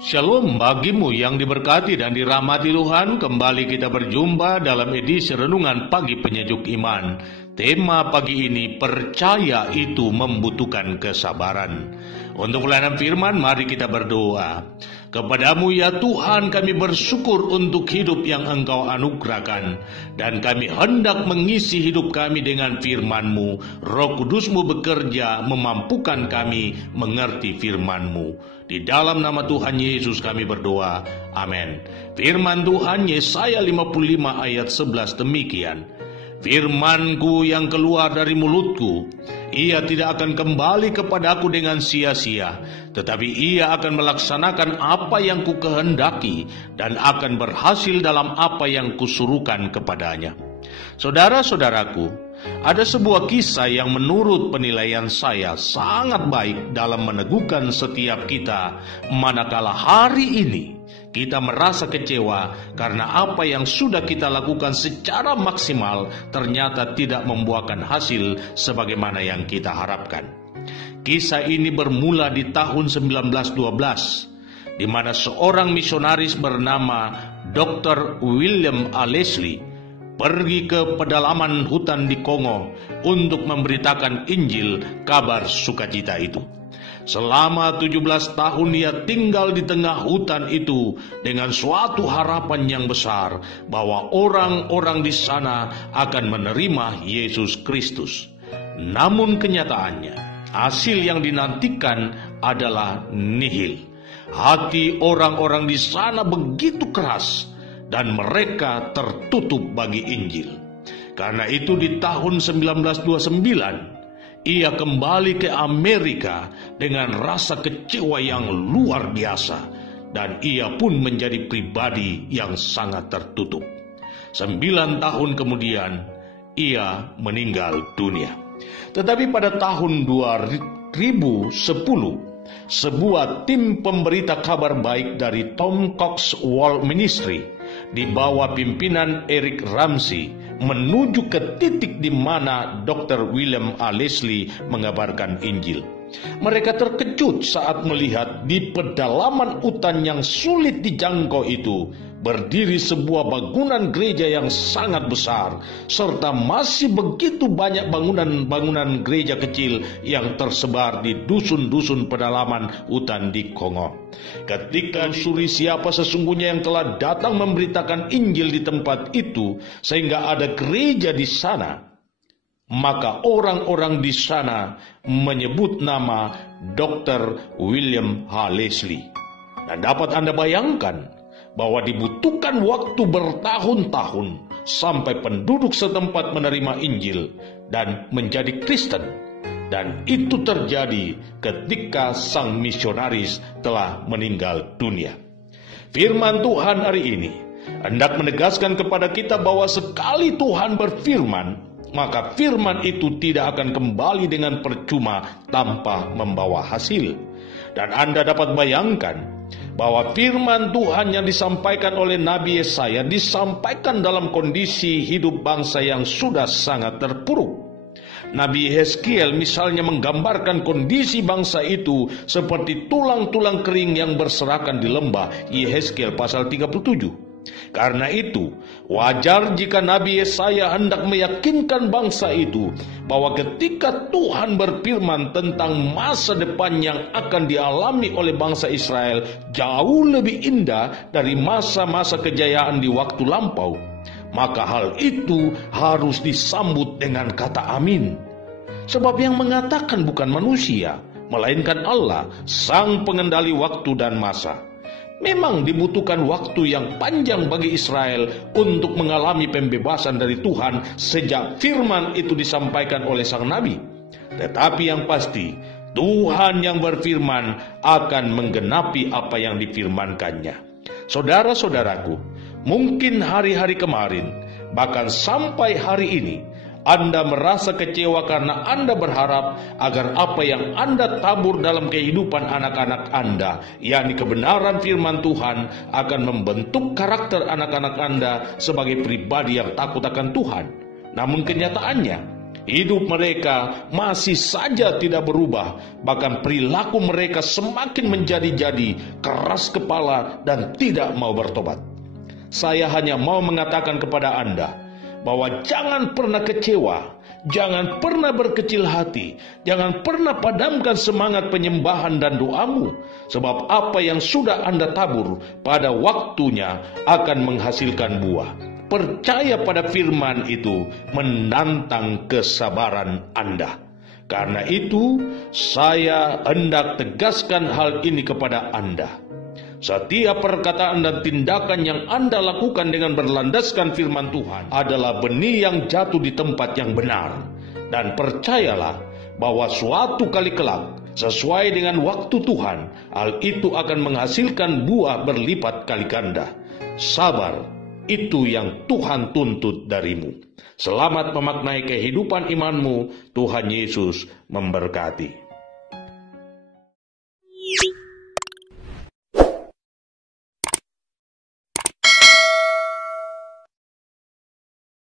Shalom bagimu yang diberkati dan dirahmati Tuhan. Kembali kita berjumpa dalam edisi Renungan Pagi Penyejuk Iman. Tema pagi ini, percaya itu membutuhkan kesabaran. Untuk pelayanan firman, mari kita berdoa. Kepadamu ya Tuhan, kami bersyukur untuk hidup yang Engkau anugerahkan, dan kami hendak mengisi hidup kami dengan firman-Mu. Roh Kudus-Mu bekerja memampukan kami mengerti firman-Mu. Di dalam nama Tuhan Yesus kami berdoa, amin. Firman Tuhan Yesaya 55 ayat 11 demikian. Firman-Ku yang keluar dari mulutku, ia tidak akan kembali kepadaku dengan sia-sia, tetapi ia akan melaksanakan apa yang ku kehendaki dan akan berhasil dalam apa yang kusuruhkan kepadanya. Saudara-saudaraku, ada sebuah kisah yang menurut penilaian saya sangat baik dalam meneguhkan setiap kita, manakala hari ini kita merasa kecewa karena apa yang sudah kita lakukan secara maksimal ternyata tidak membuahkan hasil sebagaimana yang kita harapkan. Kisah ini bermula di tahun 1912, di mana seorang misionaris bernama Dr. William A. Leslie pergi ke pedalaman hutan di Kongo untuk memberitakan Injil, kabar sukacita itu. Selama 17 tahun ia tinggal di tengah hutan itu dengan suatu harapan yang besar bahwa orang-orang di sana akan menerima Yesus Kristus. Namun kenyataannya, hasil yang dinantikan adalah nihil. Hati orang-orang di sana begitu keras dan mereka tertutup bagi Injil. Karena itu di tahun 1929 ia kembali ke Amerika dengan rasa kecewa yang luar biasa, dan ia pun menjadi pribadi yang sangat tertutup. 9 tahun kemudian ia meninggal dunia. Tetapi pada tahun 2010, sebuah tim pemberita kabar baik dari Tom Cox World Ministry di bawah pimpinan Eric Ramsey menuju ke titik di mana Dr. William A. Leslie mengabarkan Injil. Mereka terkejut saat melihat di pedalaman hutan yang sulit dijangkau itu berdiri sebuah bangunan gereja yang sangat besar, serta masih begitu banyak bangunan-bangunan gereja kecil yang tersebar di dusun-dusun pedalaman hutan di Kongo. Ketika suri siapa sesungguhnya yang telah datang memberitakan Injil di tempat itu sehingga ada gereja di sana, maka orang-orang di sana menyebut nama Dr. William H. Leslie. Dan dapat Anda bayangkan bahwa dibutuhkan waktu bertahun-tahun sampai penduduk setempat menerima Injil dan menjadi Kristen. Dan itu terjadi ketika sang misionaris telah meninggal dunia. Firman Tuhan hari ini hendak menegaskan kepada kita bahwa sekali Tuhan berfirman, maka firman itu tidak akan kembali dengan percuma tanpa membawa hasil. Dan Anda dapat bayangkan bahwa firman Tuhan yang disampaikan oleh Nabi Yesaya disampaikan dalam kondisi hidup bangsa yang sudah sangat terpuruk. Nabi Yeskiel misalnya menggambarkan kondisi bangsa itu seperti tulang-tulang kering yang berserakan di lembah, Yeskiel pasal 37. Karena itu, wajar jika Nabi Yesaya hendak meyakinkan bangsa itu bahwa ketika Tuhan berfirman tentang masa depan yang akan dialami oleh bangsa Israel jauh lebih indah dari masa-masa kejayaan di waktu lampau, maka hal itu harus disambut dengan kata amin. Sebab yang mengatakan bukan manusia, melainkan Allah, sang pengendali waktu dan masa. Memang dibutuhkan waktu yang panjang bagi Israel untuk mengalami pembebasan dari Tuhan sejak firman itu disampaikan oleh sang nabi. Tetapi yang pasti, Tuhan yang berfirman akan menggenapi apa yang difirmankannya. Saudara-saudaraku, mungkin hari-hari kemarin, bahkan sampai hari ini, Anda merasa kecewa karena Anda berharap agar apa yang Anda tabur dalam kehidupan anak-anak Anda, yakni kebenaran firman Tuhan, akan membentuk karakter anak-anak Anda sebagai pribadi yang takut akan Tuhan. Namun kenyataannya, hidup mereka masih saja tidak berubah, bahkan perilaku mereka semakin menjadi-jadi, keras kepala dan tidak mau bertobat. Saya hanya mau mengatakan kepada Anda bahwa jangan pernah kecewa, jangan pernah berkecil hati, jangan pernah padamkan semangat penyembahan dan doamu, sebab apa yang sudah Anda tabur pada waktunya akan menghasilkan buah. Percaya pada firman itu menantang kesabaran Anda. Karena itu, saya hendak tegaskan hal ini kepada Anda. Setiap perkataan dan tindakan yang Anda lakukan dengan berlandaskan firman Tuhan adalah benih yang jatuh di tempat yang benar. Dan percayalah bahwa suatu kali kelak, sesuai dengan waktu Tuhan, hal itu akan menghasilkan buah berlipat kali ganda. Sabar, itu yang Tuhan tuntut darimu. Selamat memaknai kehidupan imanmu. Tuhan Yesus memberkati.